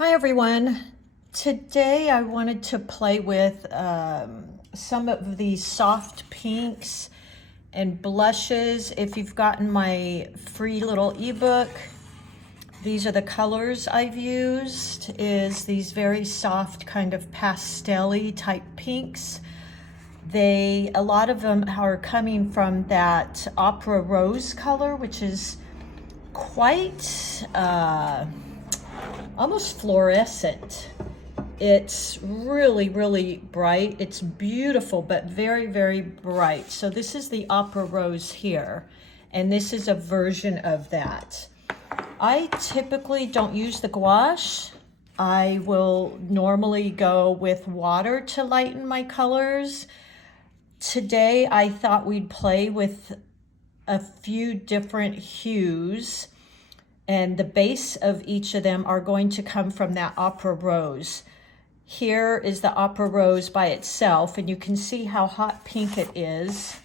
Hi everyone. Today I wanted to play with some of these soft pinks and blushes. If you've gotten my free little ebook, these are the colors I've used, is these very soft kind of pastel-y type pinks. A lot of them are coming from that opera rose color, which is quite almost fluorescent. It's really, really bright. It's beautiful, but very, very bright. So this is the opera rose here, and this is a version of that. I typically don't use the gouache. I will normally go with water to lighten my colors. Today, I thought we'd play with a few different hues, and the base of each of them are going to come from that opera rose. Here is the opera rose by itself, and you can see how hot pink it is.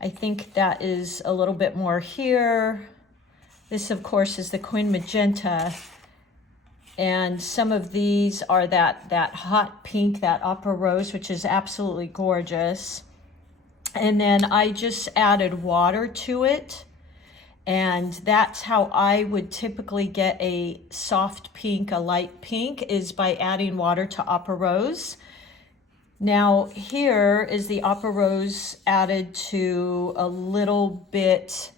I think that is a little bit more here. This, of course, is the Quin Magenta, and some of these are that hot pink, that opera rose, which is absolutely gorgeous. And then I just added water to it. And that's how I would typically get a soft pink, a light pink, is by adding water to opera rose. Now here is the opera rose added to a little bit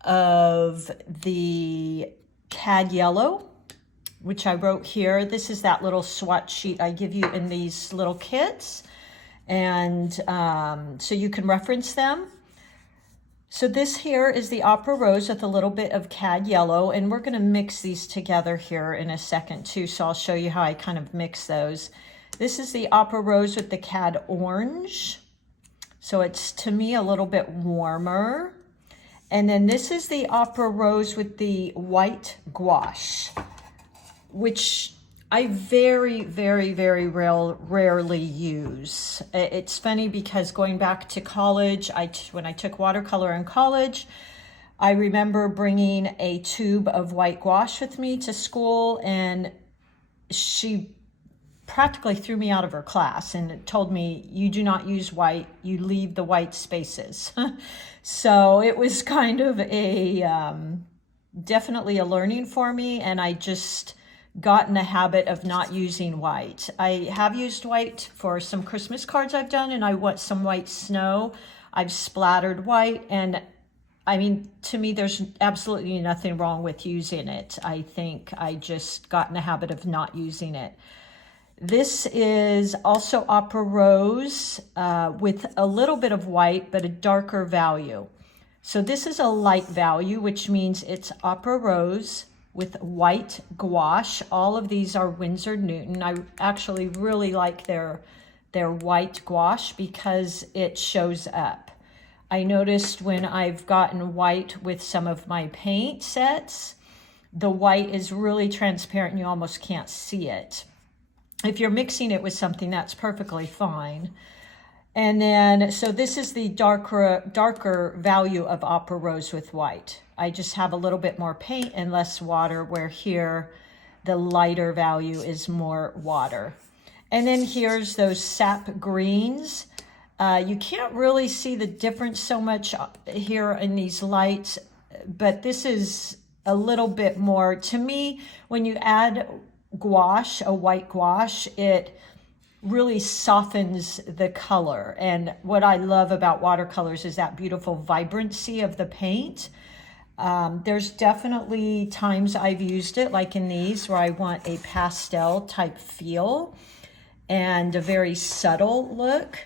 of the cad yellow, which I wrote here. This is that little swatch sheet I give you in these little kits. And so you can reference them. So this here is the opera rose with a little bit of cad yellow, and we're going to mix these together here in a second too, so I'll show you how I kind of mix those. This is the opera rose with the cad orange, so it's, to me, a little bit warmer. And then this is the opera rose with the white gouache, which I very, very, very rarely use. It's funny because going back to college, when I took watercolor in college, I remember bringing a tube of white gouache with me to school, and she practically threw me out of her class and told me, you do not use white, you leave the white spaces. So it was kind of definitely a learning for me, and I just got in the habit of not using white. I have used white for some Christmas cards I've done, and I want some white snow. I've splattered white, and I mean, to me, there's absolutely nothing wrong with using it. I think I just got in the habit of not using it. This is also opera rose with a little bit of white, but a darker value. So this is a light value, which means it's opera rose with white gouache. All of these are Winsor and Newton. I actually really like their white gouache because it shows up. I noticed when I've gotten white with some of my paint sets, the white is really transparent and you almost can't see it. If you're mixing it with something, that's perfectly fine. And then, so this is the darker value of opera rose with white. I just have a little bit more paint and less water, where here the lighter value is more water. And then here's those sap greens. You can't really see the difference so much here in these lights, but this is a little bit more. To me, when you add gouache, a white gouache, it really softens the color. And what I love about watercolors is that beautiful vibrancy of the paint. There's definitely times I've used it, like in these, where I want a pastel type feel and a very subtle look,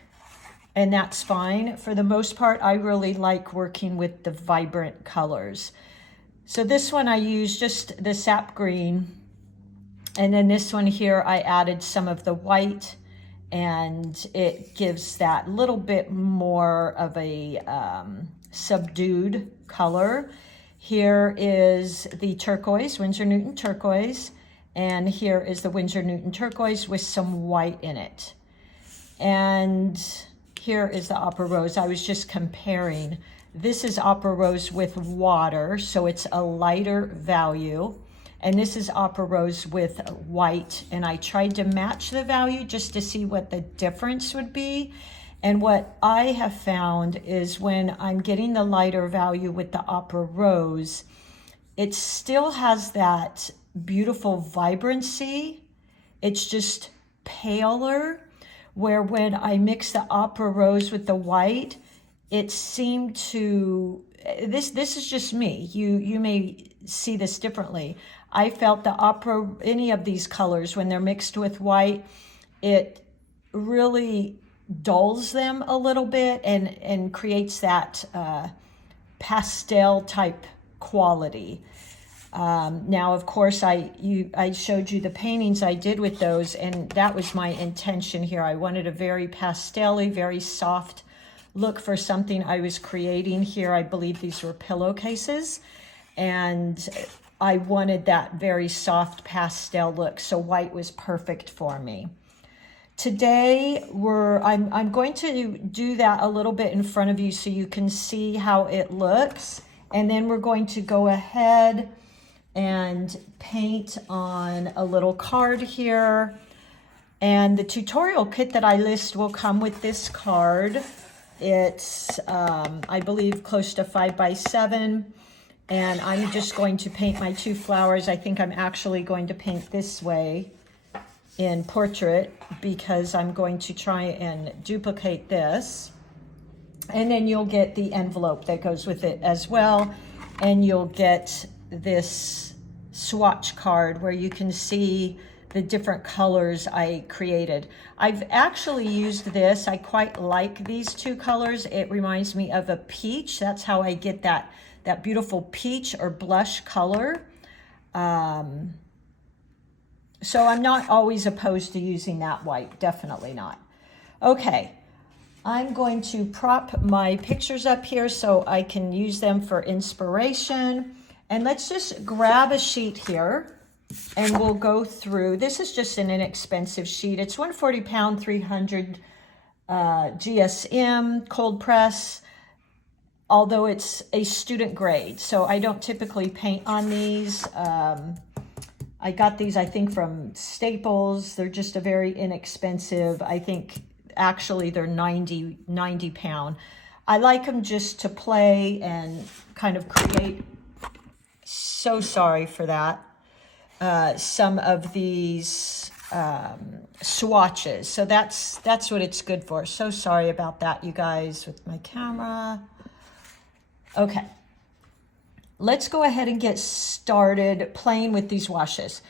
and that's fine. For the most part, I really like working with the vibrant colors. So this one I use just the sap green, and then this one here I added some of the white, and it gives that little bit more of a subdued color. Here is the turquoise, Winsor and Newton turquoise, and here is the Winsor and Newton turquoise with some white in it. And here is the opera rose. I was just comparing. This is opera rose with water, so it's a lighter value. And this is Opera Rose with white. And I tried to match the value just to see what the difference would be. And what I have found is when I'm getting the lighter value with the Opera Rose, it still has that beautiful vibrancy. It's just paler, where when I mix the Opera Rose with the white, it seemed to, this is just me. You may see this differently. I felt the opera, any of these colors, when they're mixed with white, it really dulls them a little bit and creates that pastel type quality. Now, of course, I showed you the paintings I did with those, and that was my intention here. I wanted a very pastel-y, very soft look for something I was creating here. I believe these were pillowcases, and I wanted that very soft pastel look, so white was perfect for me. Today, I'm going to do that a little bit in front of you so you can see how it looks, and then we're going to go ahead and paint on a little card here. And the tutorial kit that I list will come with this card. It's, I believe, close to 5 by 7. And I'm just going to paint my 2 flowers. I think I'm actually going to paint this way in portrait because I'm going to try and duplicate this. And then you'll get the envelope that goes with it as well. And you'll get this swatch card where you can see the different colors I created. I've actually used this. I quite like these 2 colors. It reminds me of a peach. That's how I get that beautiful peach or blush color. So I'm not always opposed to using that white, definitely not. Okay, I'm going to prop my pictures up here so I can use them for inspiration. And let's just grab a sheet here and we'll go through. This is just an inexpensive sheet. It's 140 pound, 300 GSM, cold press, although it's a student grade. So I don't typically paint on these. I got these, I think, from Staples. They're just a very inexpensive, I think, actually they're 90 pound. I like them just to play and kind of create, so sorry for that, some of these swatches. So that's what it's good for. So sorry about that, you guys, with my camera. Okay, let's go ahead and get started playing with these washes.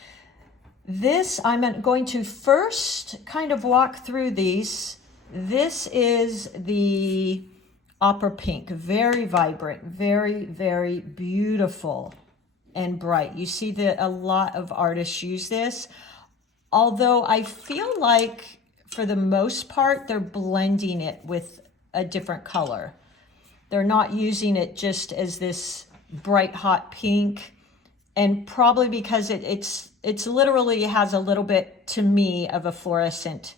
This, I'm going to first kind of walk through these. This is the Opera Pink, very vibrant, very, very beautiful and bright. You see that a lot of artists use this, although I feel like for the most part, they're blending it with a different color. They're not using it just as this bright hot pink, and probably because it's literally has a little bit, to me, of a fluorescent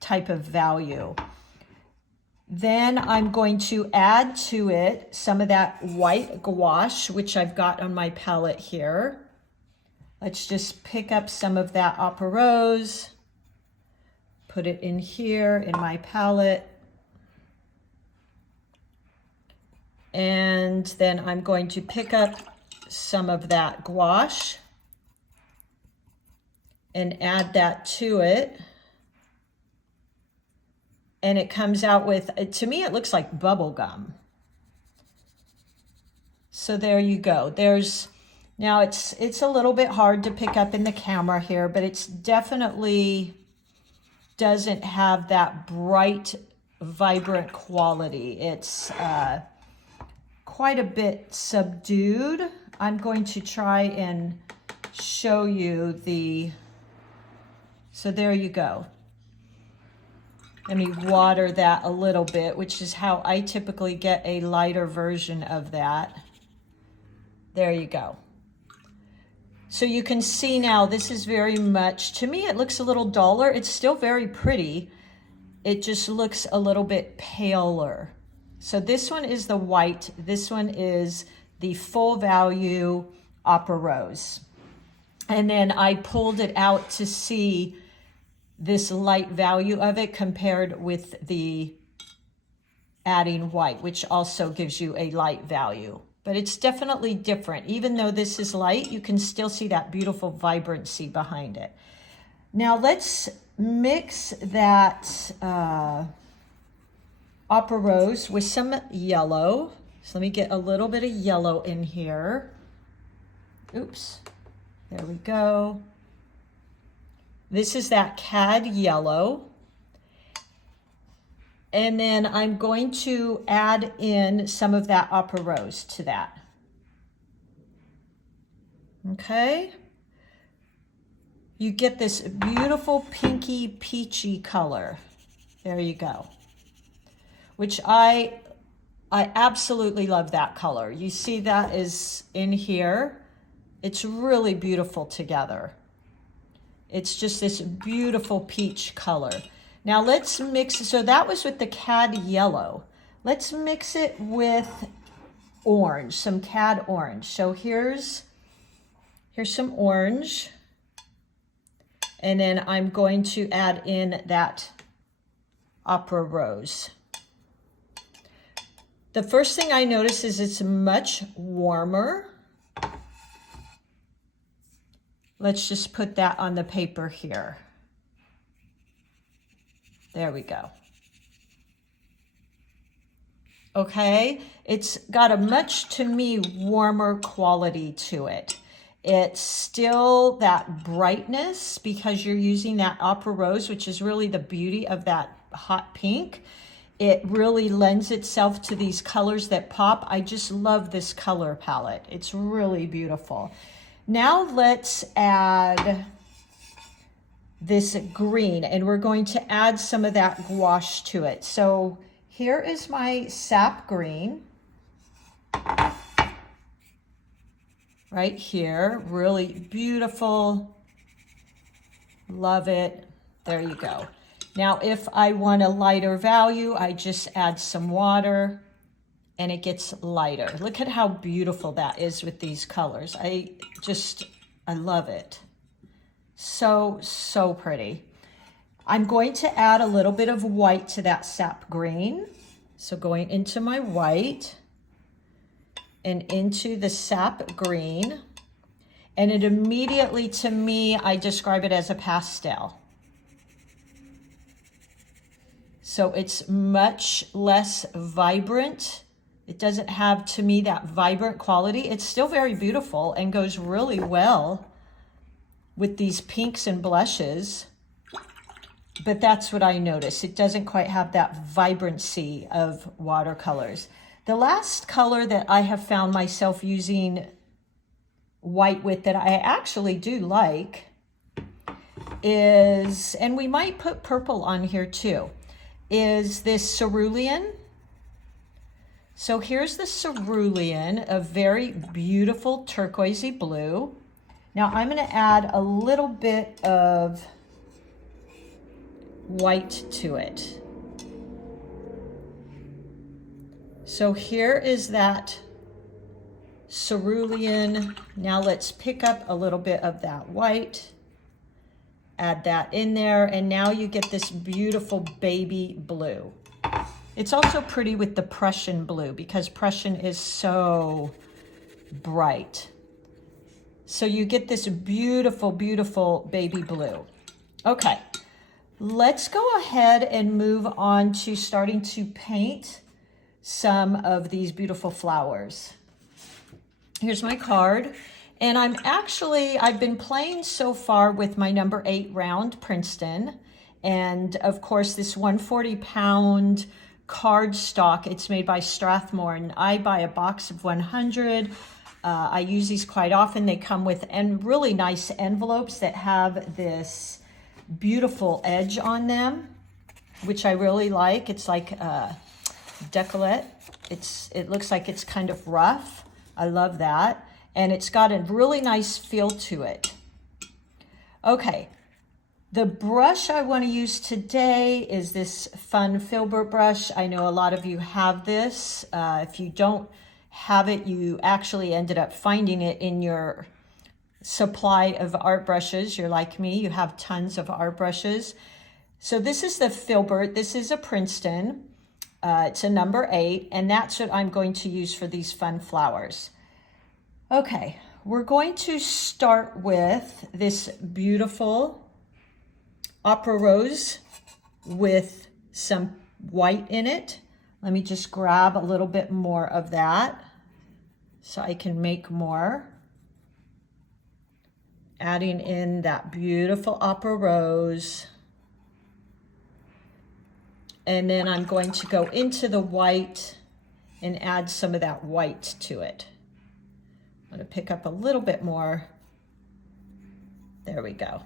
type of value. Then I'm going to add to it some of that white gouache, which I've got on my palette here. Let's just pick up some of that Opera Rose, put it in here in my palette. And then I'm going to pick up some of that gouache and add that to it. And it comes out with, to me, it looks like bubble gum. So there you go. Now it's a little bit hard to pick up in the camera here, but it's definitely doesn't have that bright, vibrant quality. It's quite a bit subdued. I'm going to try and show you so there you go. Let me water that a little bit, which is how I typically get a lighter version of that. There you go. So you can see now, this is very much, to me, it looks a little duller. It's still very pretty. It just looks a little bit paler. So this one is the white. This one is the full value Opera Rose. And then I pulled it out to see this light value of it compared with the adding white, which also gives you a light value. But it's definitely different. Even though this is light, you can still see that beautiful vibrancy behind it. Now let's mix that Opera Rose with some yellow. So let me get a little bit of yellow in here. Oops, there we go. This is that cad yellow. And then I'm going to add in some of that Opera Rose to that. Okay. You get this beautiful pinky peachy color. There you go. Which I absolutely love that color. You see that is in here. It's really beautiful together. It's just this beautiful peach color. Now let's mix, so that was with the cad yellow. Let's mix it with orange, some cad orange. So here's some orange. And then I'm going to add in that Opera Rose. The first thing I notice is it's much warmer. Let's just put that on the paper here. There we go. Okay, it's got a much, to me, warmer quality to it. It's still that brightness because you're using that Opera Rose, which is really the beauty of that hot pink. It really lends itself to these colors that pop. I just love this color palette. It's really beautiful. Now let's add this green, and we're going to add some of that gouache to it. So here is my sap green. Right here, really beautiful. Love it. There you go. Now, if I want a lighter value, I just add some water and it gets lighter. Look at how beautiful that is with these colors. I love it. So, so pretty. I'm going to add a little bit of white to that sap green. So going into my white and into the sap green. And it immediately, to me, I describe it as a pastel. So it's much less vibrant. It doesn't have, to me, that vibrant quality. It's still very beautiful and goes really well with these pinks and blushes. But that's what I notice. It doesn't quite have that vibrancy of watercolors. The last color that I have found myself using white with that I actually do like is, and we might put purple on here too, is this cerulean. So here's the cerulean, a very beautiful turquoisey blue. Now I'm going to add a little bit of white to it. So here is that cerulean. Now let's pick up a little bit of that white, add that in there, and now you get this beautiful baby blue. It's also pretty with the Prussian blue because Prussian is so bright. So you get this beautiful, beautiful baby blue. Okay, let's go ahead and move on to starting to paint some of these beautiful flowers. Here's my card. And I've been playing so far with my number 8 round Princeton. And of course, this 140-pound cardstock, it's made by Strathmore. And I buy a box of 100. I use these quite often. They come with really nice envelopes that have this beautiful edge on them, which I really like. It's like a decollete. It looks like it's kind of rough. I love that. And it's got a really nice feel to it. Okay, the brush I want to use today is this fun filbert brush. I know a lot of you have this. If you don't have it, you actually ended up finding it in your supply of art brushes. You're like me, you have tons of art brushes. So this is the filbert. This is a Princeton. It's a number 8, and that's what I'm going to use for these fun flowers. Okay, we're going to start with this beautiful opera rose with some white in it. Let me just grab a little bit more of that so I can make more. Adding in that beautiful opera rose. And then I'm going to go into the white and add some of that white to it. I'm going to pick up a little bit more. There we go.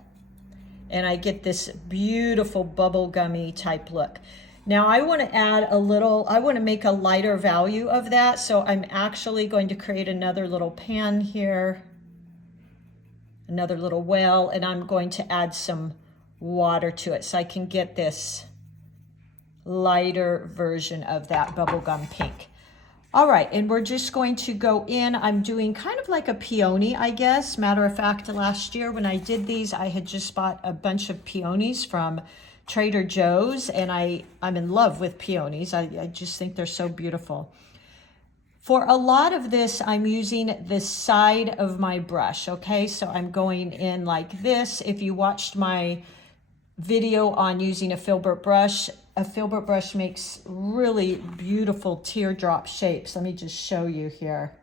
And I get this beautiful bubblegummy type look. Now I want to add a little, I want to make a lighter value of that. So I'm actually going to create another little pan here, another little well, and I'm going to add some water to it so I can get this lighter version of that bubblegum pink. All right, and we're just going to go in. I'm doing kind of like a peony, I guess. Matter of fact, last year when I did these, I had just bought a bunch of peonies from Trader Joe's, and I'm in love with peonies. I just think they're so beautiful. For a lot of this, I'm using the side of my brush, okay? So I'm going in like this. If you watched my video on using a filbert brush makes really beautiful teardrop shapes. Let me just show you here.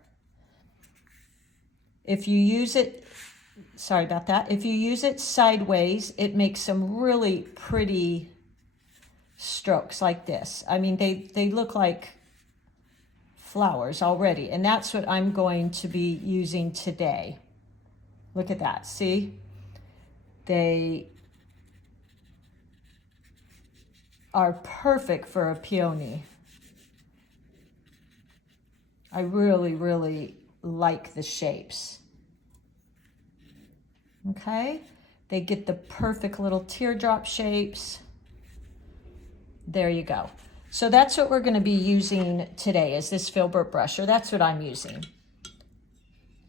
If you use it, sorry about that. If you use it sideways, it makes some really pretty strokes like this. I mean, they look like flowers already, and that's what I'm going to be using today. Look at that, see? They are perfect for a peony. I really, really like the shapes. Okay, they get the perfect little teardrop shapes. There you go. So that's what we're going to be using today, is this filbert brush, or that's what I'm using.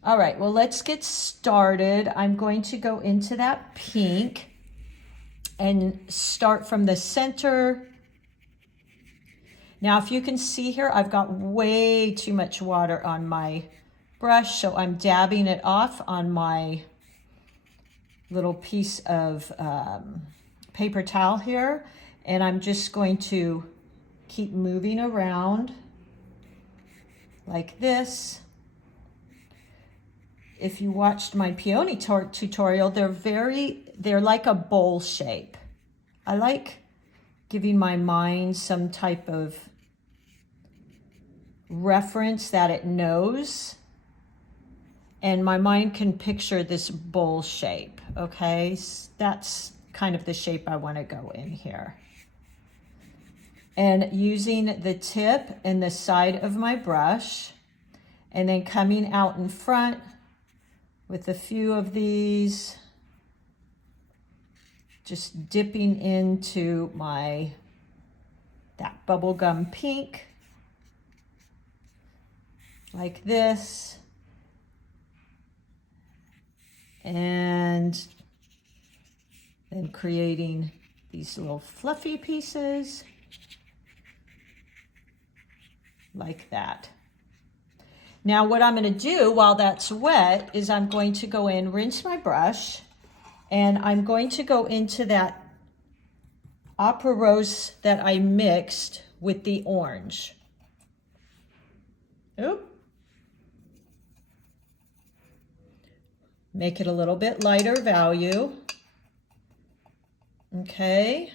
All right, well, let's get started. I'm going to go into that pink and start from the center. Now, if you can see here, I've got way too much water on my brush, so I'm dabbing it off on my little piece of paper towel here, and I'm just going to keep moving around like this. If you watched my peony tutorial, they're like a bowl shape. I like giving my mind some type of reference that it knows, and my mind can picture this bowl shape, okay? That's kind of the shape I want to go in here. And using the tip and the side of my brush, and then coming out in front with a few of these, just dipping into that bubblegum pink, like this, and then creating these little fluffy pieces, like that. Now what I'm going to do while that's wet is I'm going to go in, rinse my brush, and I'm going to go into that opera rose that I mixed with the orange. Oop. Make it a little bit lighter value. Okay.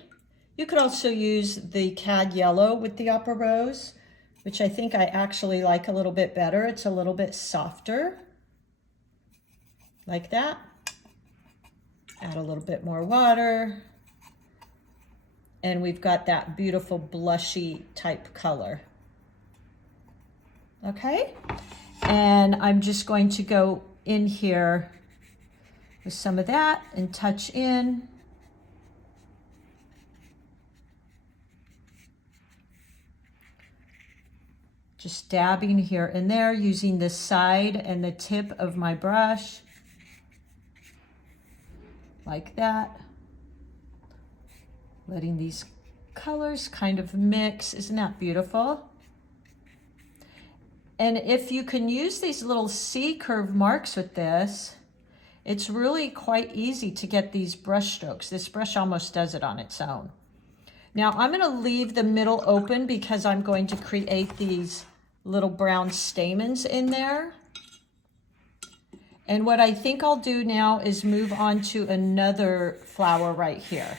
You could also use the cad yellow with the opera rose, which I think I actually like a little bit better. It's a little bit softer, like that. Add a little bit more water, and we've got that beautiful blushy type color. Okay, and I'm just going to go in here with some of that and touch in. Just dabbing here and there using the side and the tip of my brush. like that. Letting these colors kind of mix. Isn't that beautiful? And if you can use these little C curve marks with this, it's really quite easy to get these brush strokes. This brush almost does it on its own. Now I'm going to leave the middle open because I'm going to create these little brown stamens in there. And what I think I'll do now is move on to another flower right here.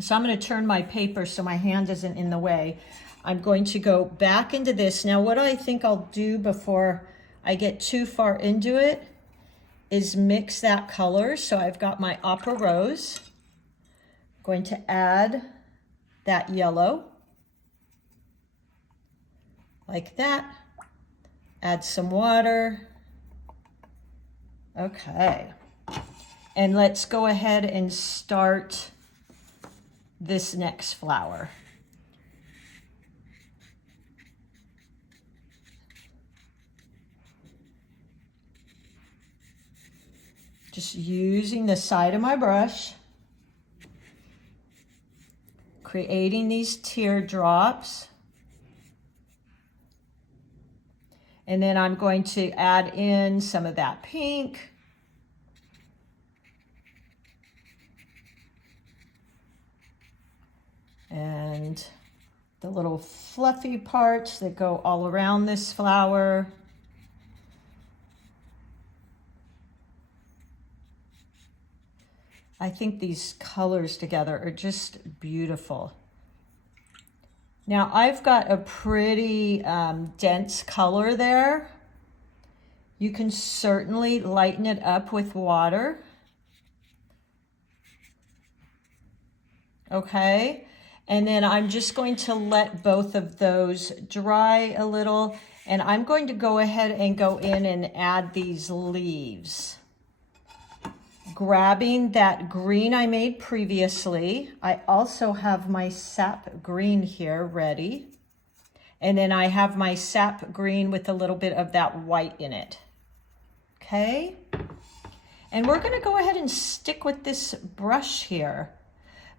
So I'm going to turn my paper so my hand isn't in the way. I'm going to go back into this. Now what I think I'll do before I get too far into it is mix that color. So I've got my opera rose. I'm going to add that yellow like that. Add some water. Okay. And let's go ahead and start this next flower. Just using the side of my brush, creating these teardrops. And then I'm going to add in some of that pink. And the little fluffy parts that go all around this flower. I think these colors together are just beautiful. Now I've got a pretty dense color there. You can certainly lighten it up with water. Okay, and then I'm just going to let both of those dry a little, and I'm going to go ahead and go in and add these leaves. Grabbing that green I made previously. I also have my sap green here ready. And then I have my sap green with a little bit of that white in it. Okay. And we're going to go ahead and stick with this brush here.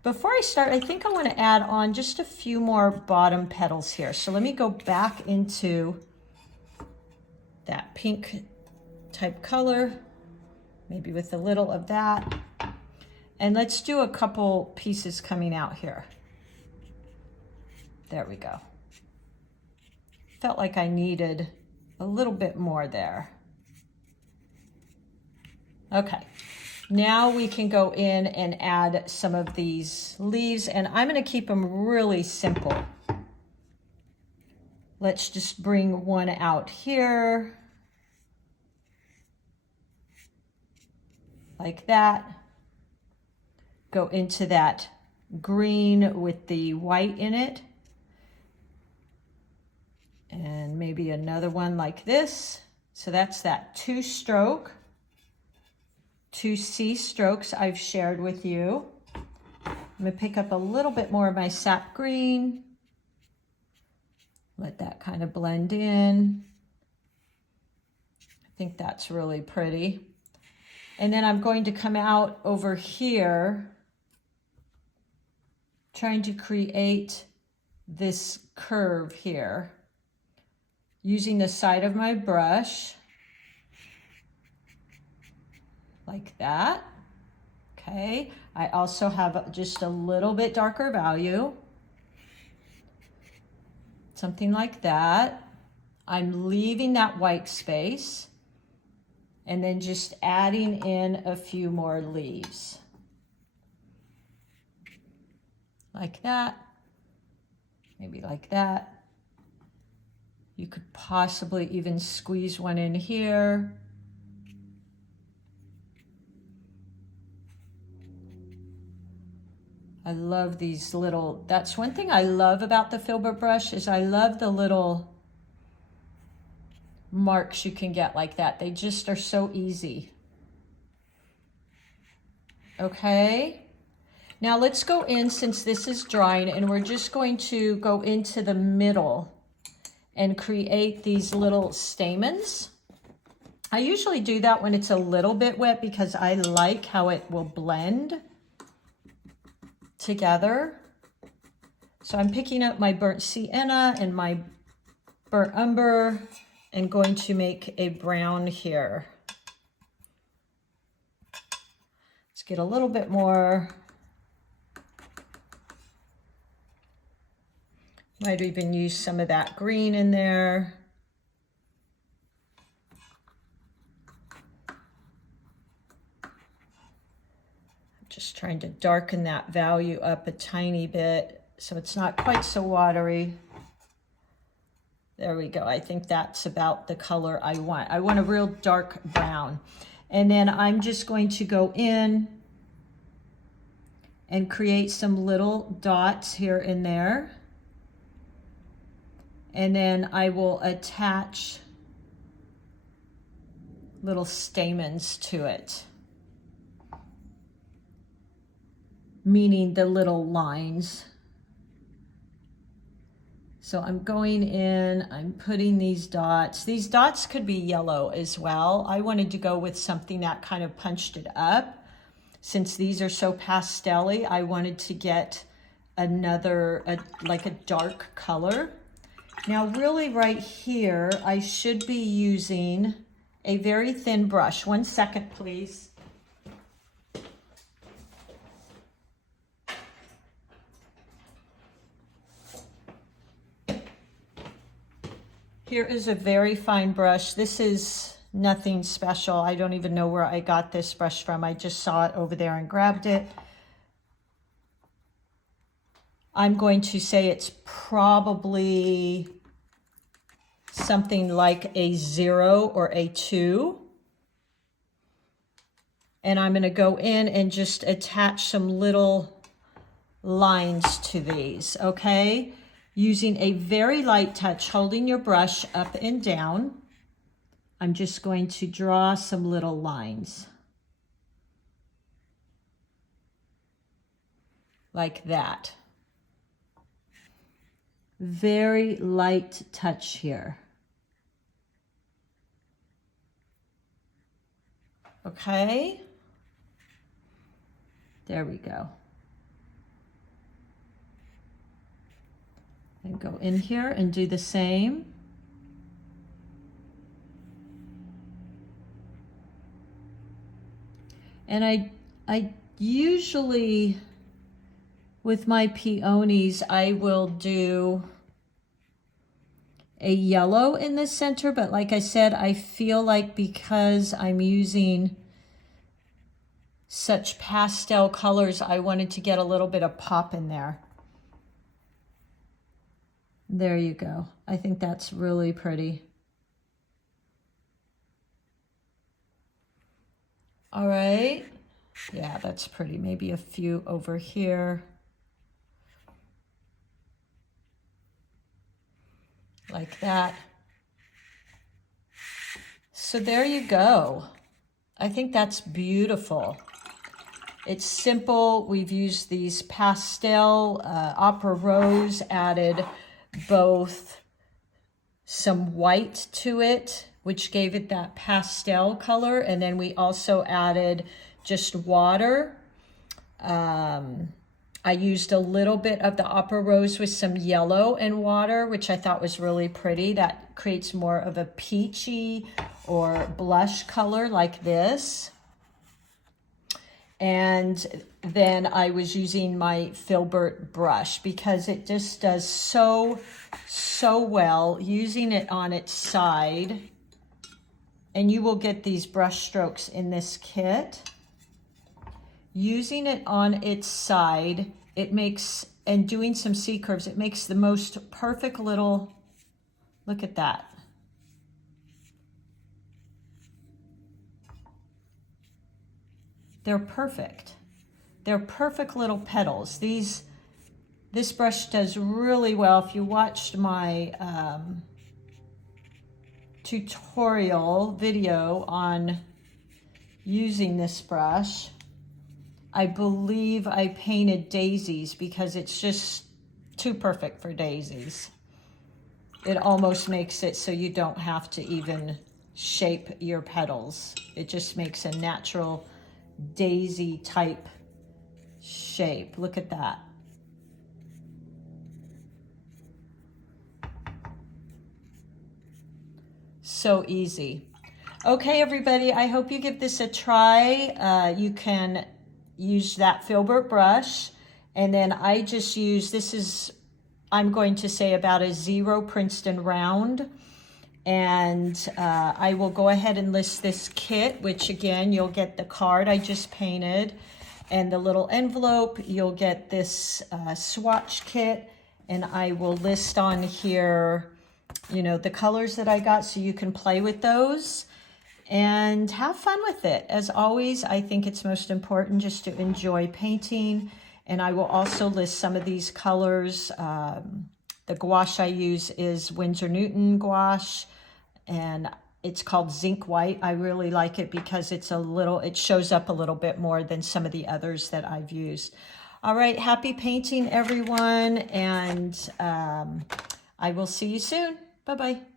Before I start, I think I want to add on just a few more bottom petals here. So let me go back into that pink type color. Maybe with a little of that. And let's do a couple pieces coming out here. There we go. Felt like I needed a little bit more there. Okay, now we can go in and add some of these leaves, and I'm going to keep them really simple. Let's just bring one out here. Like that. Go into that green with the white in it. And maybe another one like this. So that's that 2-stroke, 2 C strokes I've shared with you. I'm going to pick up a little bit more of my sap green. Let that kind of blend in. I think that's really pretty. And then I'm going to come out over here, trying to create this curve here, using the side of my brush, like that. Okay, I also have just a little bit darker value, something like that. I'm leaving that white space. And then just adding in a few more leaves. Like that. Maybe like that. You could possibly even squeeze one in here. I love these little, that's one thing I love about the filbert brush is I love the little marks you can get like that. They just are so easy. Okay, now let's go in, since this is drying, and we're just going to go into the middle and create these little stamens. I usually do that when it's a little bit wet because I like how it will blend together. So I'm picking up my burnt sienna and my burnt umber and going to make a brown here. Let's get a little bit more. Might even use some of that green in there. Just trying to darken that value up a tiny bit so it's not quite so watery. There we go. I think that's about the color I want. I want a real dark brown. And then I'm just going to go in and create some little dots here and there. And then I will attach little stamens to it, meaning the little lines. So I'm going in, I'm putting these dots. These dots could be yellow as well. I wanted to go with something that kind of punched it up. Since these are so pastel-y, I wanted to get like a dark color. Now really right here, I should be using a very thin brush. 1 second, please. Here is a very fine brush. This is nothing special. I don't even know where I got this brush from. I just saw it over there and grabbed it. I'm going to say it's probably something like a 0 or a 2. And I'm going to go in and just attach some little lines to these, okay? Using a very light touch, holding your brush up and down, I'm just going to draw some little lines. Like that. Very light touch here. Okay? There we go. And go in here and do the same. And I usually, with my peonies, I will do a yellow in the center, but like I said, I feel like because I'm using such pastel colors, I wanted to get a little bit of pop in there. There you go. I think that's really pretty. All right. Yeah, that's pretty. Maybe a few over here. Like that. So there you go. I think that's beautiful. It's simple. We've used these pastel opera rose, added both some white to it, which gave it that pastel color, and then we also added just water. I used a little bit of the opera rose with some yellow and water, which I thought was really pretty. That creates more of a peachy or blush color like this. And then I was using my filbert brush because it just does so well, using it on its side. And you will get these brush strokes in this kit. Using it on its side, it makes, and doing some C curves, it makes the most perfect little, look at that. They're perfect. They're perfect little petals. This brush does really well. If you watched my tutorial video on using this brush, I believe I painted daisies because it's just too perfect for daisies. It almost makes it so you don't have to even shape your petals. It just makes a natural daisy type shape. Look at that. So easy. Okay, everybody, I hope you give this a try. You can use that filbert brush, and then I just use, this is, I'm going to say about a 0 Princeton round, and I will go ahead and list this kit, which again, you'll get the card I just painted, and the little envelope. You'll get this swatch kit, and I will list on here, you know, the colors that I got, so you can play with those and have fun with it. As always, I think it's most important just to enjoy painting. And I will also list some of these colors. The gouache I use is Winsor and Newton gouache, and it's called Zinc White. I really like it because it's a little, it shows up a little bit more than some of the others that I've used. All right, happy painting, everyone, and I will see you soon. Bye-bye.